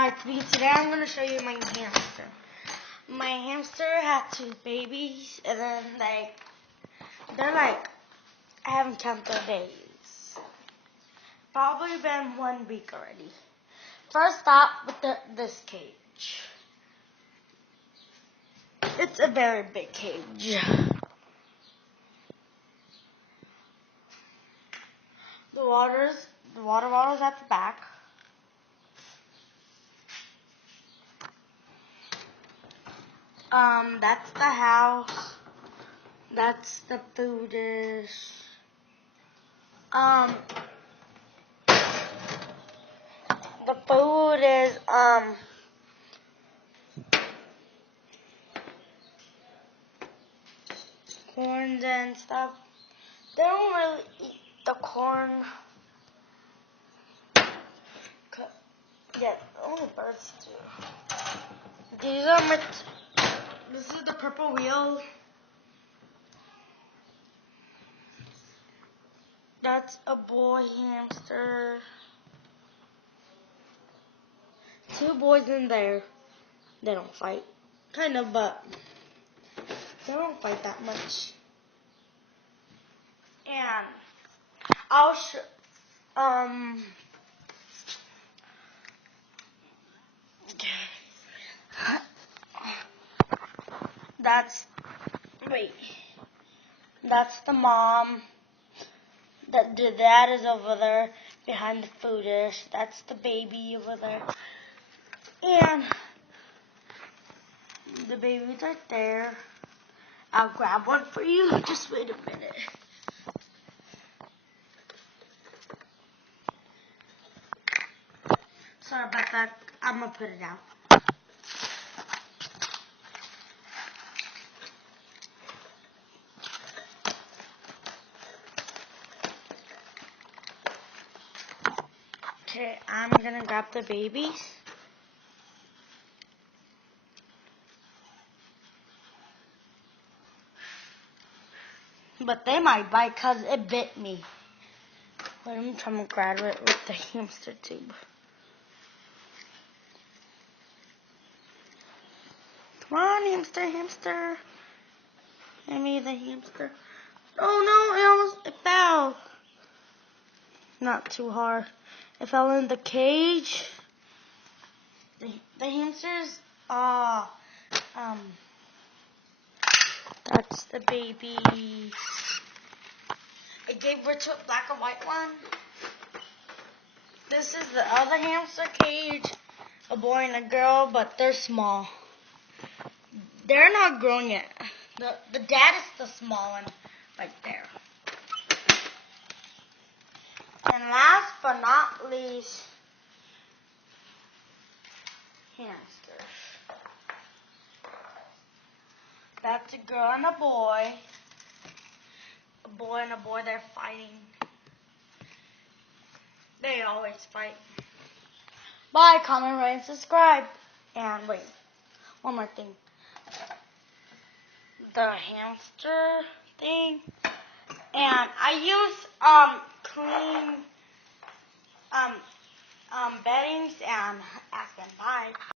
Hi, today I'm going to show you my hamster. My hamster had 2 babies, and then I haven't counted their days. Probably been 1 week already. First stop with this cage. It's a very big cage. The water bottle's at the back. That's the house. That's the food dish. The food is, corns and stuff. They don't really eat the corn. Yeah, only birds do. This is the purple wheel. That's a boy hamster. 2 boys in there. They don't fight. Kind of, but they don't fight that much. And I'll show, that's the mom. The dad is over there behind the food dish. That's the baby over there. And the baby's right there. I'll grab one for you. Just wait a minute. Sorry about that. I'm going to put it down. Okay, I'm going to grab the babies. But they might bite because it bit me. Let me try to grab it with the hamster tube. Come on, hamster. Give me the hamster. Oh no, it fell. Not too hard. It fell in the cage. The hamsters, that's the baby. I gave birth to a black and white one. This is the other hamster cage, a boy and a girl, but they're small. They're not grown yet. The dad is the small one right there. And last but not least, hamsters. That's a girl and a boy. A boy and a boy, they're fighting. They always fight. Bye, comment, rate, and subscribe. And wait, one more thing. The hamster thing. And I use clean beddings and ask them bye.